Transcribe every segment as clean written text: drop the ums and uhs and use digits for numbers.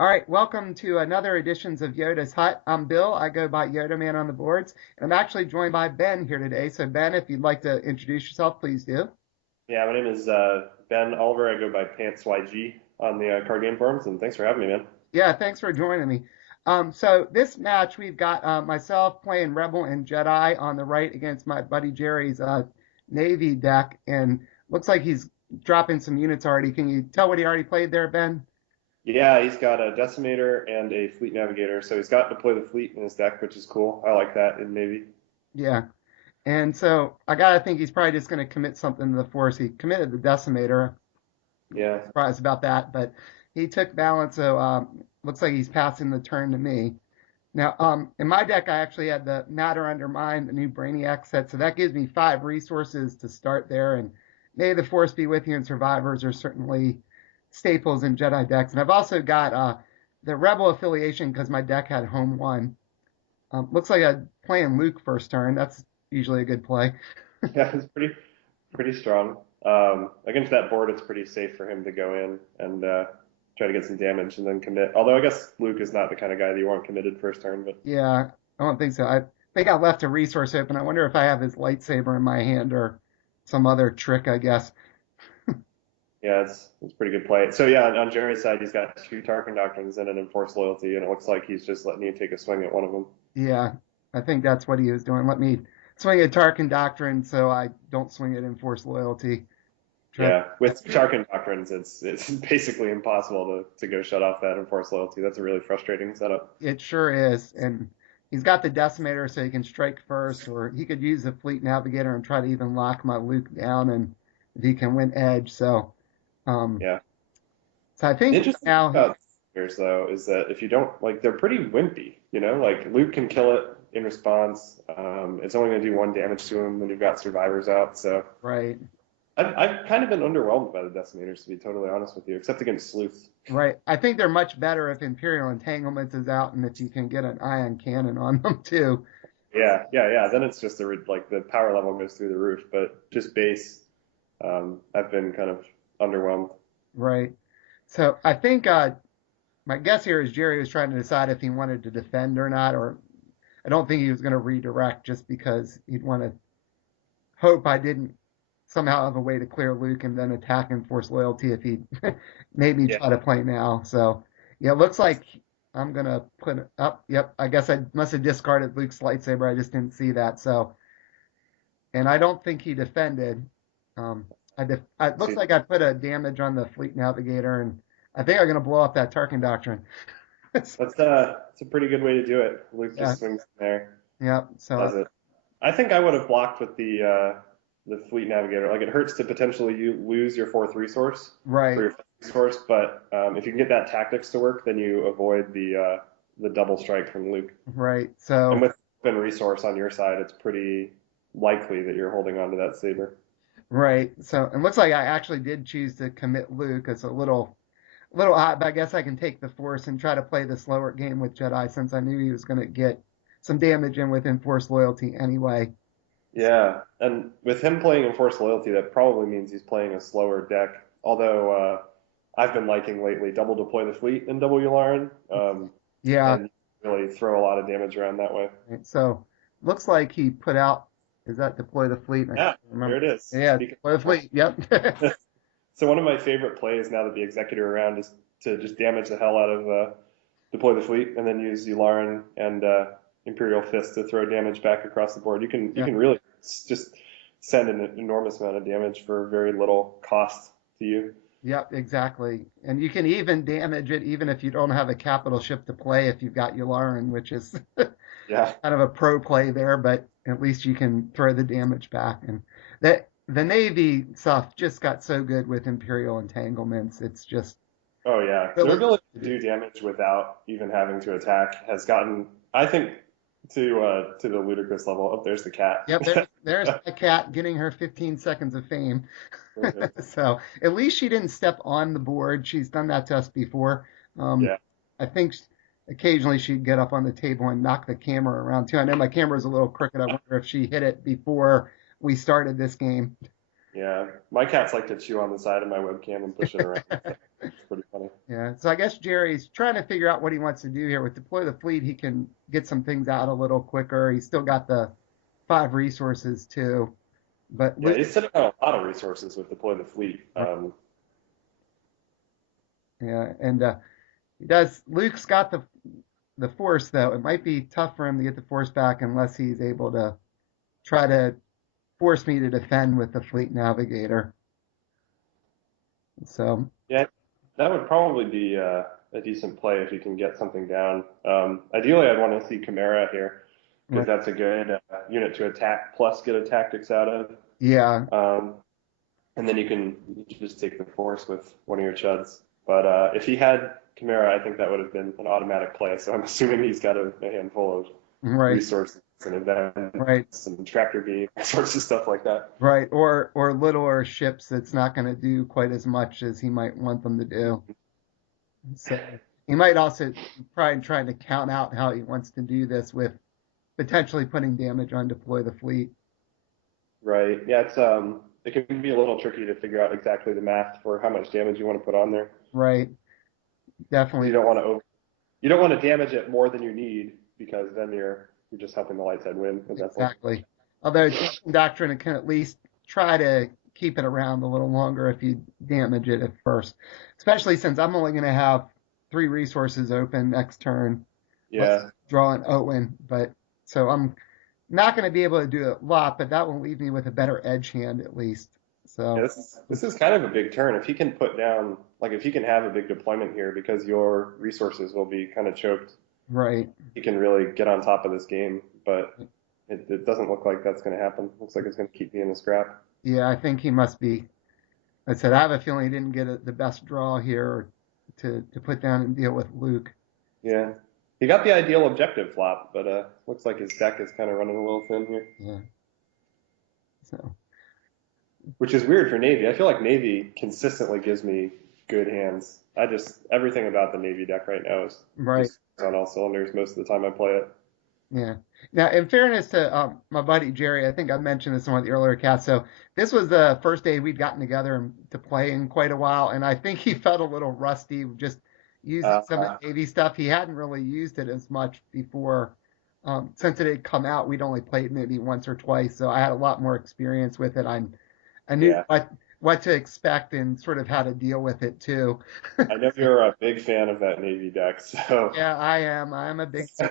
All right, welcome to another editions of Yoda's Hut. I'm Bill. I go by Yoda Man on the boards, and I'm actually joined by Ben here today. So, Ben, if you'd like to introduce yourself, please do. Yeah, my name is Ben Oliver. I go by Pants YG on the card game forums, and thanks for having me, man. Yeah, thanks for joining me. So this match we've got myself playing Rebel and Jedi on the right against my buddy Jerry's Navy deck, and looks like he's dropping some units already. Can you tell what he already played there, Ben? Yeah, he's got a Decimator and a Fleet Navigator, so he's got Deploy the Fleet in his deck, which is cool. I like that in Navy. Yeah. And so I gotta think he's probably just gonna commit something to the Force. He committed the Decimator. Yeah, Surprised about that, but he took balance, so looks like he's passing the turn to me. Now, in my deck, I actually had the Matter Undermine, the new Brainiac set, so that gives me 5 resources to start there. And May the Force be with you, and Survivors are certainly staples in Jedi decks. And I've also got the Rebel affiliation because my deck had home one. Looks like I'm playing Luke first turn. That's usually a good play. yeah, it's pretty strong. Against that board, it's pretty safe for him to go in and try to get some damage and then commit. Although I guess Luke is not the kind of guy that you want committed first turn, but Yeah, I don't think so. I think I left a resource open. I wonder if I have his lightsaber in my hand or some other trick, I guess. yeah, it's a pretty good play. So yeah, on Jerry's side, he's got two Tarkin Doctrines and an Enforced Loyalty, and it looks like he's just letting you take a swing at one of them. Yeah, I think that's what he was doing. Let me swing a Tarkin Doctrine so I don't swing it in Force Loyalty. Try Yeah, with Tarkin Doctrines, it's basically impossible to go shut off that Enforced Loyalty. That's a really frustrating setup. It sure is. And he's got the Decimator so he can strike first, or he could use the Fleet Navigator and try to even lock my Luke down and if he can win edge. Um, Yeah. so I The think interesting thing now he, about Spears, though, is that if you don't like, they're pretty wimpy. You know, like Luke can kill it in response. It's only going to do one damage to him when you've got survivors out. So right. I've kind of been underwhelmed by the Decimators, to be totally honest with you, except against Sleuth. Right. I think they're much better if Imperial Entanglements is out and if you can get an ion cannon on them too. Yeah. Then it's just like the power level goes through the roof, but just base, I've been kind of underwhelmed. Right. So I think my guess here is Jerry was trying to decide if he wanted to defend or not, or I don't think he was going to redirect just because he'd want to hope I didn't somehow have a way to clear Luke and then attack and force loyalty if he made me Yeah. try to play now. So yeah, it looks like I'm gonna put it up. Yep, I guess I must have discarded Luke's lightsaber. I just didn't see that. So, and I don't think he defended. It looks like I put a damage on the Fleet Navigator, and I think I'm gonna blow up that Tarkin Doctrine. It's a pretty good way to do it. Luke Yeah, just swings in there, yep. does it. I think I would have blocked with the Fleet Navigator. Like it hurts to potentially you lose your fourth resource or Right, your fifth resource, but if you can get that tactics to work, then you avoid the double strike from Luke. right. And So with open resource on your side, it's pretty likely that you're holding on to that saber. right. So it looks like I actually did choose to commit Luke. It's a little odd, but I guess I can take the Force and try to play the slower game with Jedi since I knew he was going to get some damage in with Enforced Loyalty anyway. Yeah, and with him playing Enforced Loyalty, that probably means he's playing a slower deck. Although I've been liking lately double deploy the fleet and double Yularen, Yeah. and really throw a lot of damage around that way. Right. So looks like he put out, is that deploy the fleet? I Yeah, can't there remember. it is. Yeah, Speaking deploy the fleet. Yep. of, so one of my favorite plays now that the Executor around is to just damage the hell out of deploy the fleet and then use Yularen and Imperial Fist to throw damage back across the board. You Yeah. can really just send an enormous amount of damage for very little cost to you. Yep, exactly. And you can even damage it even if you don't have a capital ship to play if you've got Yularen, which is Yeah. kind of a pro play there, but at least you can throw the damage back. And that the Navy stuff just got so good with Imperial entanglements. It's just Oh yeah. Their really ability to do damage without even having to attack has gotten, I think, to the ludicrous level. Oh, there's the cat. yep. There's the cat getting her 15 seconds of fame. Perfect. So at least she didn't step on the board. She's done that to us before. Um, Yeah. I think occasionally she'd get up on the table and knock the camera around too. I know my camera's a little crooked. I wonder if she hit it before we started this game. Yeah, my cats like to chew on the side of my webcam and push it around. So it's pretty funny. Yeah. So I guess Jerry's trying to figure out what he wants to do here. With Deploy the Fleet, he can get some things out a little quicker. He's still got the five resources too. But Yeah, Luke, he's sitting on a lot of resources with Deploy the Fleet. yeah, and he does. Luke's got the force though. It might be tough for him to get the force back unless he's able to try to force me to defend with the Fleet Navigator. So Yeah, that would probably be a decent play if you can get something down. Ideally, I'd want to see Chimera here because right, that's a good unit to attack plus get a tactics out of. yeah, Um, and then you can just take the force with one of your chuds. But if he had Chimera, I think that would have been an automatic play. So I'm assuming he's got a handful of right, resources and right. events and tractor beam resources, stuff like that. Right, or littler ships that's not going to do quite as much as he might want them to do. So he might also probably trying to count out how he wants to do this with potentially putting damage on deploy the fleet. Right. Yeah, it can be a little tricky to figure out exactly the math for how much damage you want to put on there. Right, You definitely, don't want to you don't want to damage it more than you need because then you're just helping the light side win at that point. exactly. Although Doctrine can at least try to keep it around a little longer if you damage it at first, especially since I'm only going to have three resources open next turn. Plus Yeah. draw an Owen, but so I'm not going to be able to do a lot, but that will leave me with a better edge hand at least. Yeah, So, this is kind of a big turn. If he can put down like if he can have a big deployment here because your resources will be kind of choked, right. he can really get on top of this game. But it doesn't look like that's going to happen. Looks like it's going to keep me in the scrap. Yeah, I think he must be. I said, I have a feeling he didn't get the best draw here to put down and deal with Luke. Yeah. He got the ideal objective flop, but looks like his deck is kind of running a little thin here. Yeah. So, Which is weird for Navy. I feel like Navy consistently gives me good hands. I just everything about the Navy deck right now is right. just on all cylinders most of the time I play it. Yeah. Now, in fairness to my buddy Jerry, I think I mentioned this in one of the earlier casts. So this was the first day we'd gotten together to play in quite a while, and I think he felt a little rusty just using some of Uh, the Navy stuff. He hadn't really used it as much before. Since it had come out, we'd only played maybe once or twice, so I had a lot more experience with it. I knew yeah, what to expect and sort of how to deal with it too. I know you're a big fan of that Navy deck, so Yeah, I am. I'm a big fan.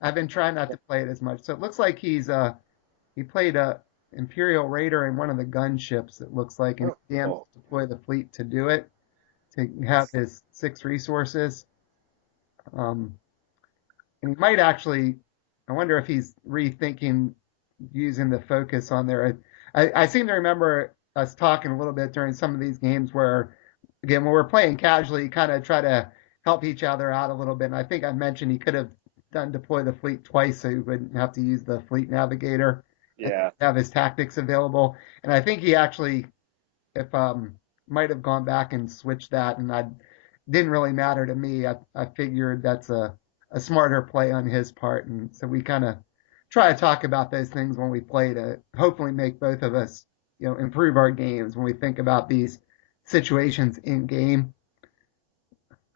I've been trying not to play it as much. So it looks like he played a Imperial Raider in one of the gunships, it looks like, and oh, he damn cool. deploy the fleet to do it, to have his six resources. Um, and he might actually, I wonder if he's rethinking using the focus on there. I seem to remember us talking a little bit during some of these games where, again, when we're playing casually, you kind of try to help each other out a little bit. And I think I mentioned he could have done deploy the fleet twice so he wouldn't have to use the fleet navigator and Yeah, have his tactics available. And I think he actually, if might have gone back and switched that, and I didn't really matter to me. I figured that's a smarter play on his part, and so we kind of try to talk about those things when we play to hopefully make both of us, improve our games when we think about these situations in game.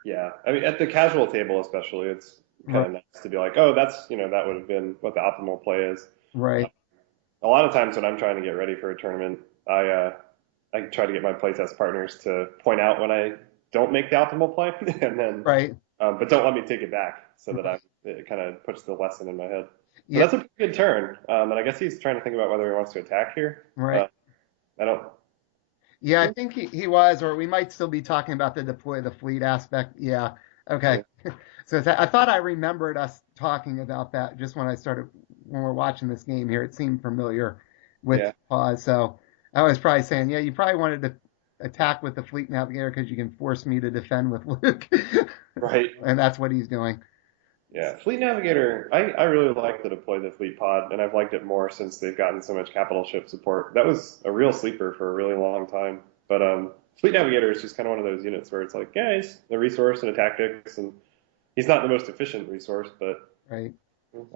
yeah. I mean, at the casual table especially, it's kind Right, of nice to be like, oh, that's that would have been what the optimal play is. right, A lot of times when I'm trying to get ready for a tournament, I try to get my playtest partners to point out when I don't make the optimal play, and then right, but don't let me take it back so that right. it kind of puts the lesson in my head. But Yeah, that's a pretty good turn, and I guess he's trying to think about whether he wants to attack here. right. I don't. Yeah, I think he was, or we might still be talking about the deploy the fleet aspect. Yeah. Okay. Yeah, So I thought I remembered us talking about that just when I started when we're watching this game here. It seemed familiar with yeah, pause. So I was probably saying, yeah, you probably wanted to attack with the fleet navigator because you can force me to defend with Luke, right. and that's what he's doing. Yeah, Fleet Navigator. I really like the deploy the fleet pod, and I've liked it more since they've gotten so much capital ship support. That was a real sleeper for a really long time. But Fleet Navigator is just kind of one of those units where it's like, yeah, he's a resource and a tactics, and he's not the most efficient resource, but Right.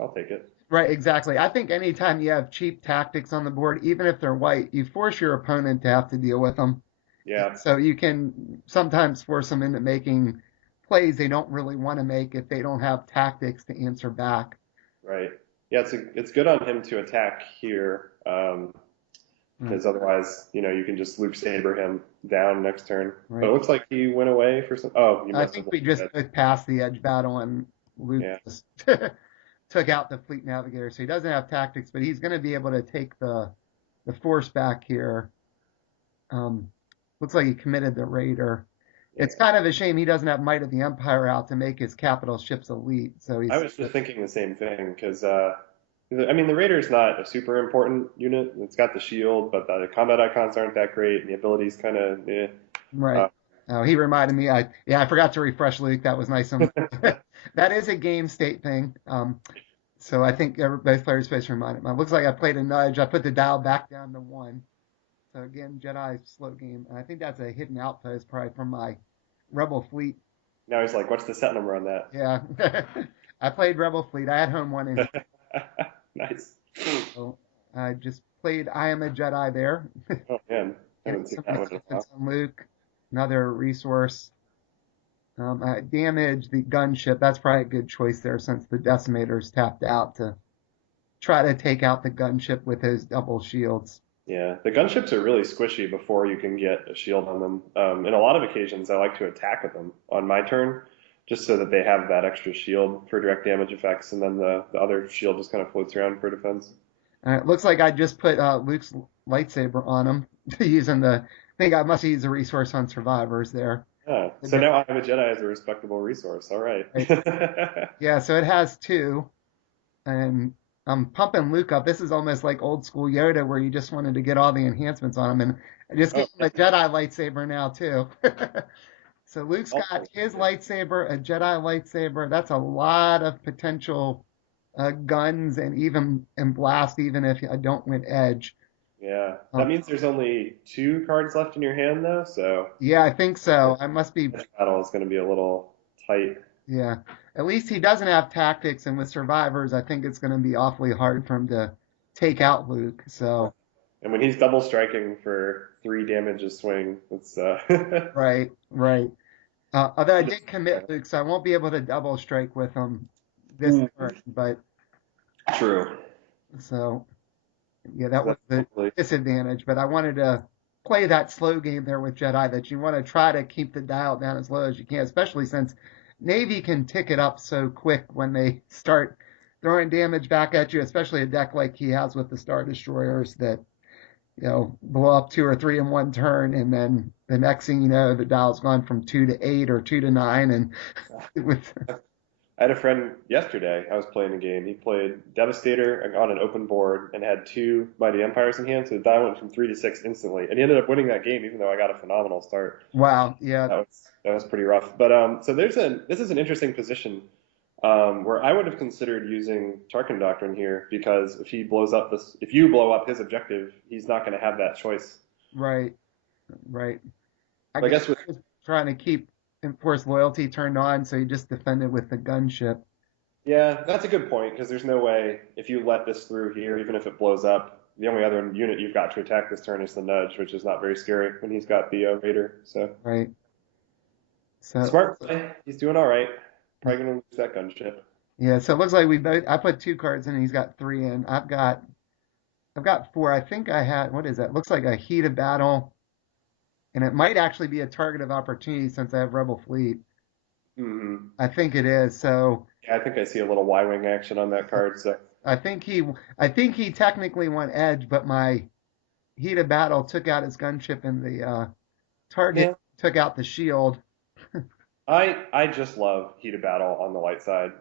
I'll take it. Right, exactly. I think anytime you have cheap tactics on the board, even if they're white, you force your opponent to have to deal with them. Yeah, So you can sometimes force them into making plays they don't really want to make if they don't have tactics to answer back. right. Yeah, it's good on him to attack here, Right. because otherwise, you can just Luke Saber him down next turn. But it Right. looks like he went away for some. Oh, you I must have think lost we just it. put past the edge battle and Luke Yeah. just took out the fleet navigator. So he doesn't have tactics, but he's going to be able to take the force back here. Um, looks like he committed the raider. It's Yeah. kind of a shame he doesn't have Might of the Empire out to make his capital ships elite. So I he's was just thinking the same thing because I mean the Raider's not a super important unit. It's got the shield, but the combat icons aren't that great, and the abilities kind of right. uh, Oh, he reminded me. I forgot to refresh Luke. That was nice. That is a game state thing. So I think both players supposed to remind him. It looks like I played a nudge. I put the dial back down to 1. So again, Jedi slow game, and I think that's a hidden outpost probably from my Rebel fleet. now he's like, what's the set number on that? Yeah, I played Rebel fleet. I had home one in. Nice. So I just played I am a Jedi there. Oh man, I Getting haven't seen some that one in a enhancements while. on Luke. Another resource. I damaged the gunship. That's probably a good choice there since the decimator's tapped out to try to take out the gunship with his double shields. Yeah, the gunships are really squishy before you can get a shield on them. In a lot of occasions, I like to attack with them on my turn, just so that they have that extra shield for direct damage effects, and then the other shield just kind of floats around for defense. It looks like I just put Luke's lightsaber on him using the. I think I must use a resource on survivors there. Yeah, so now I have a Jedi as a respectable resource. All right. Right. Yeah, so it has 2, and I'm pumping Luke up. This is almost like old school Yoda, where you just wanted to get all the enhancements on him, and I just Oh, gave him a Jedi lightsaber now too. So Luke's got also, his lightsaber, a Jedi lightsaber. That's a lot of potential guns and even and blast, even if I don't win edge. yeah. That Um, means there's only 2 cards left in your hand, though, so yeah, I think so. I must be. edge battle is going to be a little tight. Yeah, at least he doesn't have tactics, and with survivors, I think it's going to be awfully hard for him to take out Luke. So And when he's double striking for 3 damage a swing, it's right, right. Although I just, did commit Luke, so I won't be able to double strike with him this Mm. turn. But True. so yeah, that So was that's the hopefully disadvantage. But I wanted to play that slow game there with Jedi that you want to try to keep the dial down as low as you can, especially since Navy can tick it up so quick when they start throwing damage back at you, especially a deck like he has with the Star Destroyers that, blow up 2 or 3 in one turn, and then the next thing you know, the dial's gone from 2 to 8 or 2 to 9, and with I had a friend yesterday. I was playing a game. He played Devastator on an open board and had 2 Mighty Empires in hand, so the die went from 3 to 6 instantly. And he ended up winning that game, even though I got a phenomenal start. wow, yeah, That was pretty rough. But so this is an interesting position where I would have considered using Tarkin Doctrine here because if you blow up his objective, he's not going to have that choice. right, right. I So I guess guess with he was trying to keep enforced loyalty turned on, so he just defended with the gunship. Yeah, that's a good point because there's no way if you let this through here, even if it blows up, the only other unit you've got to attack this turn is the Nudge, which is not very scary when he's got the Raider. So Right. So smart play. He's doing all right. Probably gonna lose that gunship. yeah, so it looks like we both. I put 2 cards in, and he's got 3 in. I've got 4. I think I had what is that? Looks like a heat of battle, and it might actually be a target of opportunity since I have Rebel Fleet. Hmm. I think it is. So Yeah, I think I see a little Y-wing action on that card. So I think he technically won edge, but my heat of battle took out his gunship, and the target yeah, took out the shield. I just love heat of battle on the light side.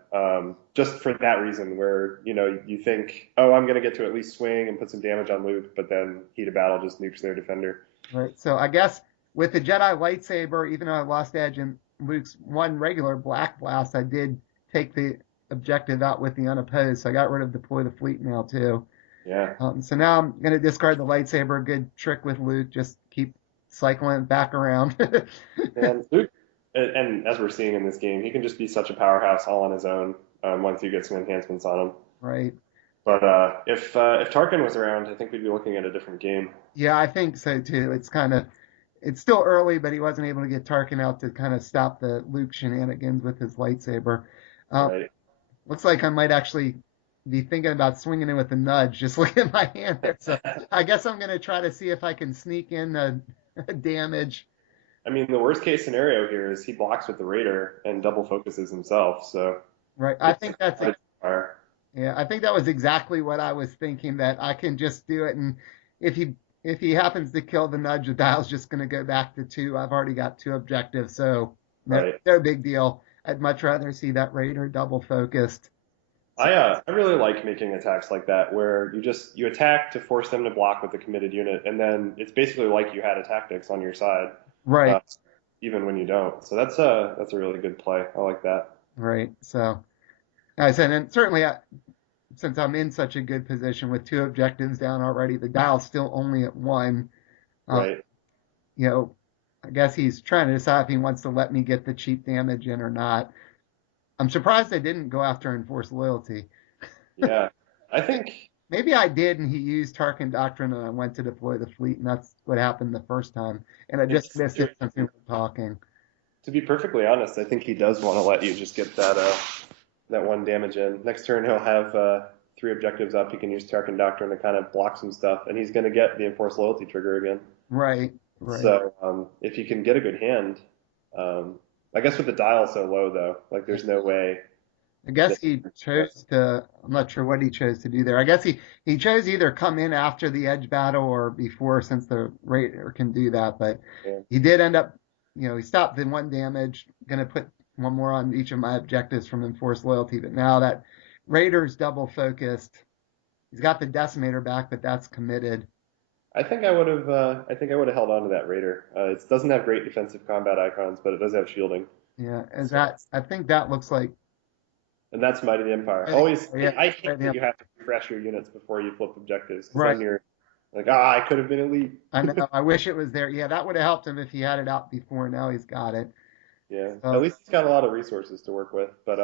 Just for that reason, where you think, oh, I'm gonna get to at least swing and put some damage on Luke, but then heat of battle just nukes their defender. Right. So I guess with the Jedi lightsaber, even though I lost edge in Luke's one regular black blast, I did take the objective out with the unopposed. So I got rid of deploy the fleet now too. Yeah. So now I'm going to discard the lightsaber. Good trick with Luke. Just keep cycling it back around. And Luke And as we're seeing in this game, he can just be such a powerhouse all on his own once you get some enhancements on him. right? But if Tarkin was around, I think we'd be looking at a different game. Yeah, I think so too. It's still early, but he wasn't able to get Tarkin out to kind of stop the Luke shenanigans with his lightsaber. Uh, Right. Looks like I might actually be thinking about swinging in with a nudge. Just look at my hand there. So I guess I'm going to try to see if I can sneak in a damage. I mean, the worst case scenario here is he blocks with the Raider and double focuses himself. So Right. I it's think that's hard to fire. yeah. I think that was exactly what I was thinking. That I can just do it, and if he if he happens to kill the nudge, the dial's just going to go back to two. I've already got two objectives, so Right. no big deal. I'd much rather see that Raider double focused. So, I really like making attacks like that where you attack to force them to block with a committed unit, and then it's basically like you had a tactics on your side, right, uh, even when you don't. So that's a really good play. I like that. right. So as I said, and certainly since I'm in such a good position with two objectives down already, the dial's still only at one. Uh, Right. you know, I guess he's trying to decide if he wants to let me get the cheap damage in or not. I'm surprised they didn't go after enforced loyalty. Yeah. I think Maybe I did, and he used Tarkin Doctrine, and I went to deploy the fleet, and that's what happened the first time. And I just it's missed it since we were talking. to be perfectly honest, I think he does want to let you just get that one damage in. Next turn he'll have three objectives up. He can use Tarkin Doctrine to kind of block some stuff, and he's going to get the enforced loyalty trigger again. Right, right. So if he can get a good hand, I guess with the dial so low though, like there's no way I guess that. he chose to. I'm not sure what he chose to do there. I guess he chose either come in after the edge battle or before, since the Raider can do that. But Yeah. he did end up, he stopped the one damage. Going to put one more on each of my objectives from enforced loyalty. But now that Raider's double focused, he's got the decimator back, but that's committed. I think I would have held on to that Raider. It doesn't have great defensive combat icons, but it does have shielding. Yeah, and So, that I think that looks like. and that's Mighty the Empire. I think, Always, yeah, I right, hate yeah, that you have to refresh your units before you flip objectives, because right. then you're like, ah, I could have been elite. I know. I wish it was there. Yeah, that would have helped him if he had it out before. Now he's got it. Yeah, at So least he's got a lot of resources to work with, but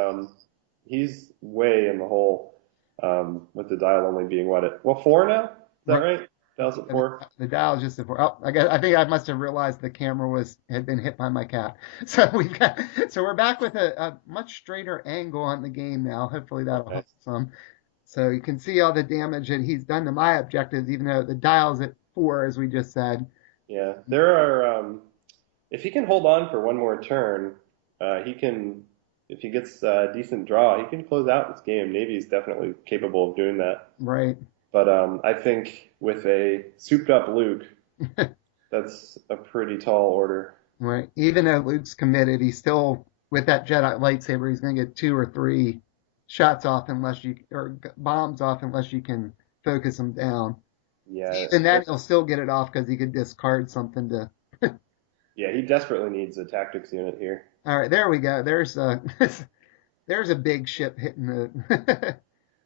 he's way in the hole with the dial only being what it well four now. Is that right. right? Dial's at four. The dial is just a. Oh, I think I must have realized the camera had been hit by my cat. So we're back with a much straighter angle on the game now. Hopefully that'll help Nice. some. So you can see all the damage that he's done to my objectives, even though the dial's at four, as we just said. Yeah, there are. If he can hold on for one more turn, he can. If he gets a decent draw, he can close out this game. Navy's definitely capable of doing that. Right. But I think with a souped-up Luke, that's a pretty tall order. Right. Even though Luke's committed, he's still with that Jedi lightsaber. He's going to get two or three shots off unless you or bombs off unless you can focus him down. Yeah, Even then, he'll still get it off because he could discard something to. yeah, he desperately needs a tactics unit here. All right, there we go. There's a there's a big ship hitting the.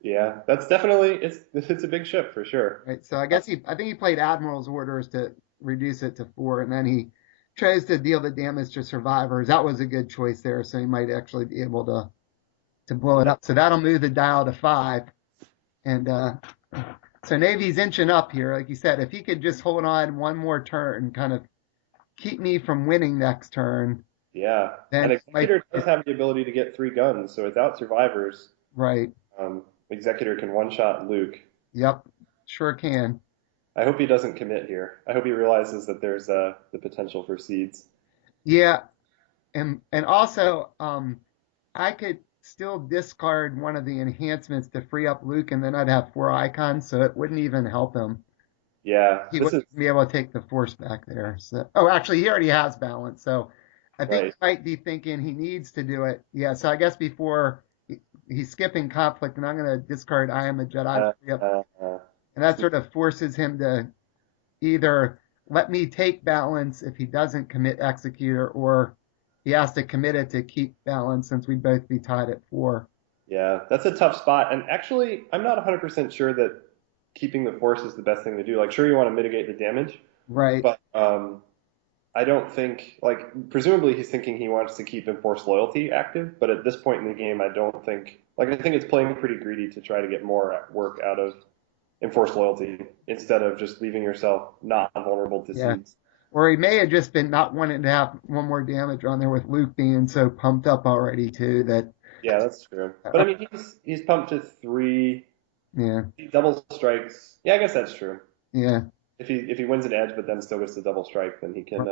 Yeah, that's definitely it's a big ship for sure. Right. So I think he played Admiral's orders to reduce it to four, and then he tries to deal the damage to survivors. That was a good choice there, so he might actually be able to blow it Yeah, up. So that'll move the dial to five, and so Navy's inching up here. Like you said, if he could just hold on one more turn, kind of keep me from winning next turn, yeah, and then he might. Executor does have the ability to get three guns, so without survivors, Right. Executor can one-shot Luke. Yep. Sure can. I hope he doesn't commit here. I hope he realizes that there's the potential for seeds. Yeah, and also I could still discard one of the enhancements to free up Luke, and then I'd have four icons, so it wouldn't even help him. Yeah, He this is wouldn't be able to take the force back there. So, oh, actually, he already has balance, so I think he right. might be thinking he needs to do it. Yeah, so I guess before he's skipping conflict, and I'm going to discard I am a Jedi to Uh, free up, uh, uh, and that sort of forces him to either let me take balance if he doesn't commit executor, or he has to commit it to keep balance since we'd both be tied at four. yeah, that's a tough spot. And actually, I'm not 100% sure that keeping the force is the best thing to do. Like, sure, you want to mitigate the damage, Right. but I don't think like presumably he's thinking he wants to keep enforced loyalty active, but at this point in the game, I don't think like I think it's playing pretty greedy to try to get more work out of enforced loyalty instead of just leaving yourself not vulnerable to Yeah. seeds. Or he may have just been not wanting to have one more damage on there with Luke being so pumped up already too that Yeah, that's true. But uh, I mean, he's pumped to three yeah, double strikes. Yeah, I guess that's true. yeah, If he wins an edge, but then still gets the double strike, then he can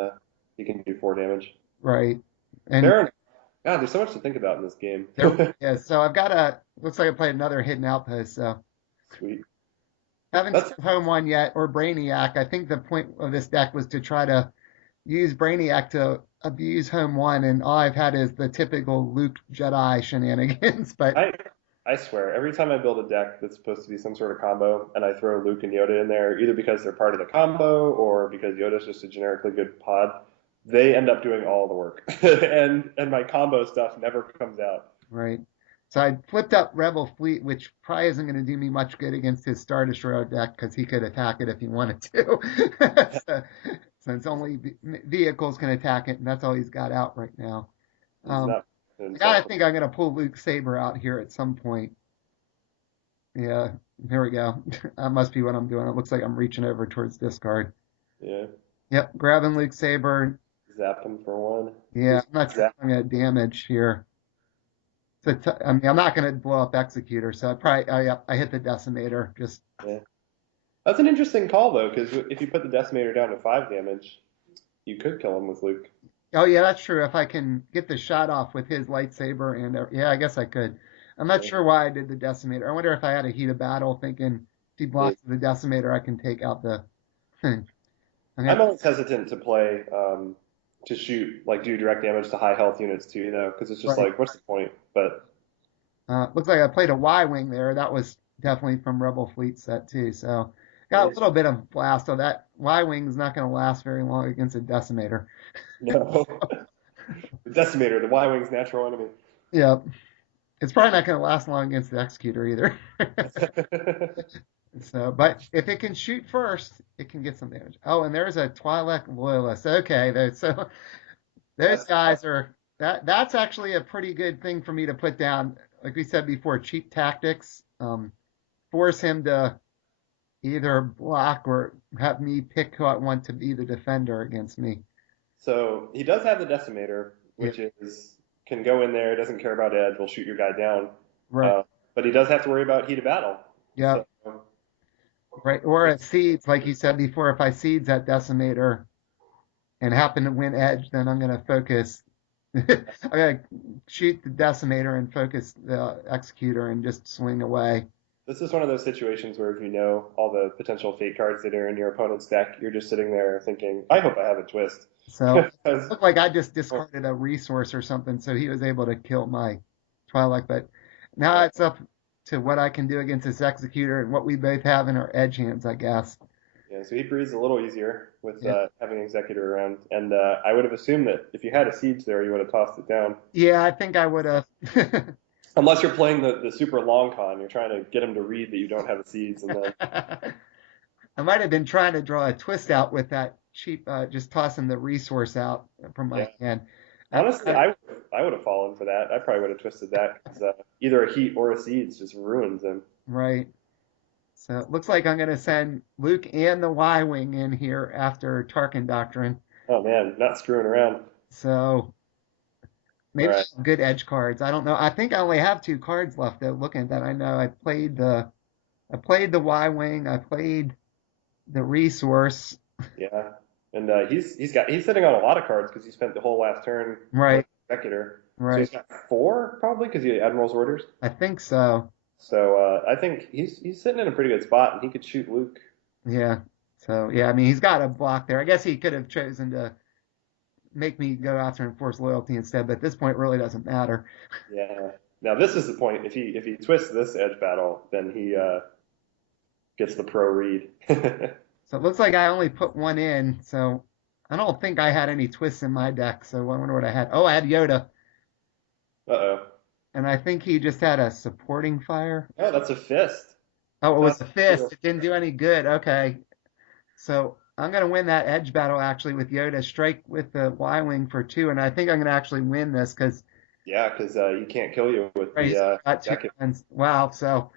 do 4 damage. right. And There are God, there's so much to think about in this game. there, yeah, so I've got looks like I played another hidden outpost, so Sweet. haven't That's sent home one yet or Brainiac. I think the point of this deck was to try to use Brainiac to abuse home one, and all I've had is the typical Luke Jedi shenanigans. But I I swear, every time I build a deck that's supposed to be some sort of combo, and I throw Luke and Yoda in there, either because they're part of the combo or because Yoda's just a generically good pod, they end up doing all the work, and my combo stuff never comes out. right. So I flipped up Rebel Fleet, which probably isn't going to do me much good against his Star Destroyer deck because he could attack it if he wanted to. so, since only vehicles can attack it, and that's all he's got out right now. He's Um, not I gotta himself. think I'm gonna pull Luke Saber out here at some point. Yeah, here we go. That must be what I'm doing. It looks like I'm reaching over towards discard. Yeah, Yep, grabbing Luke Saber. zap him for one. Yeah, Who's I'm not sure if zap? I'm gonna damage here. So I mean, I'm not gonna blow up Executor, so I probably, oh, yeah, I hit the Decimator. Just, Yeah. That's an interesting call though, because if you put the decimator down to 5 damage, you could kill him with Luke. oh yeah, that's true. If I can get the shot off with his lightsaber, and yeah, I guess I could. I'm not Yeah. sure why I did the Decimator. I wonder if I had a heat of battle, thinking if he Yeah. blocks the Decimator, I can take out the. I'm I'm gonna, always hesitant to play to shoot like do direct damage to high health units too, because it's just right. like what's the point? But Looks like I played a Y-wing there. That was definitely from Rebel Fleet set too. So got a yeah, little bit of blast. So that Y-wing is not going to last very long against a Decimator. no, the decimator, the Y wing's natural enemy. Yeah, it's probably not going to last long against the Executor either. So, but if it can shoot first, it can get some damage. Oh, and there's a Twi'lek Loyalist. Okay, so those That's guys are that's actually a pretty good thing for me to put down. Like we said before, cheap tactics. Force him to either block or have me pick who I want to be the defender against me. so he does have the decimator, Yeah, which is can go in there, doesn't care about edge, will shoot your guy down. right. Uh, but he does have to worry about heat of battle. Yeah, So right. Or it's it seeds, like you said before, if I seeds that decimator and happen to win edge, then I'm gonna focus. I'm gonna shoot the decimator and focus the executor and just swing away. This is one of those situations where if you know all the potential fate cards that are in your opponent's deck, you're just sitting there thinking, I hope I have a twist. So it 'Cause- looked like I just discarded a resource or something, so he was able to kill my Twilight. But now yeah, it's up to what I can do against this executor and what we both have in our edge hands, I guess. yeah, so he breathes a little easier with Yeah, having Executor around. And I would have assumed that if you had a Siege there, you would have tossed it down. yeah, I think I would have. Unless you're playing the super long con, you're trying to get him to read that you don't have a Siege, and then I might have been trying to draw a twist out with that cheap, just tossing the resource out from yeah. my hand. I, Honestly, I, I would have fallen for that. I probably would have twisted that because either a Heat or a Siege just ruins him. right. So it looks like I'm going to send Luke and the Y Wing in here after Tarkin Doctrine. Oh man, not screwing around. So All maybe right. some good edge cards. I don't know. I think I only have two cards left though. Looking at that, I know I played the Y Wing. I played the resource. Yeah, and he's sitting on a lot of cards because he spent the whole last turn Right, with Executor. So right. he's got four probably because he had Admiral's orders. I think so. So I think he's sitting in a pretty good spot and he could shoot Luke. Yeah. So yeah, I mean he's got a block there. I guess he could have chosen to make me go after enforced loyalty instead, but at this point it really doesn't matter. Yeah. Now this is the point. If he twists this edge battle, then he gets the pro read. So it looks like I only put one in, so I don't think I had any twists in my deck, so I wonder what I had. Oh, I had Yoda, Uh-oh. and I think he just had a supporting fire. Oh, that's a fist. Oh, it was That's a fist. It didn't do any good. Okay. So I'm gonna win that edge battle actually with Yoda. Strike with the Y wing for 2, and I think I'm gonna actually win this because Yeah, because you can't kill you with the he's got 2 jacket. guns. Wow, so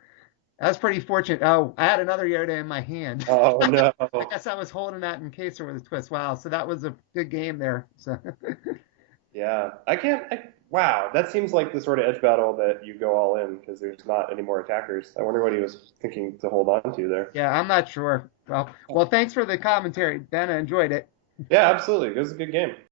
that's pretty fortunate. Oh, I had another Yoda in my hand. Oh no. I guess I was holding that in case there was a twist. Wow, so that was a good game there. So Yeah, I can't. Wow, that seems like the sort of edge battle that you go all in because there's not any more attackers. I wonder what he was thinking to hold on to there. yeah, I'm not sure. Well, thanks for the commentary, Ben. I enjoyed it. Yeah, absolutely. It was a good game.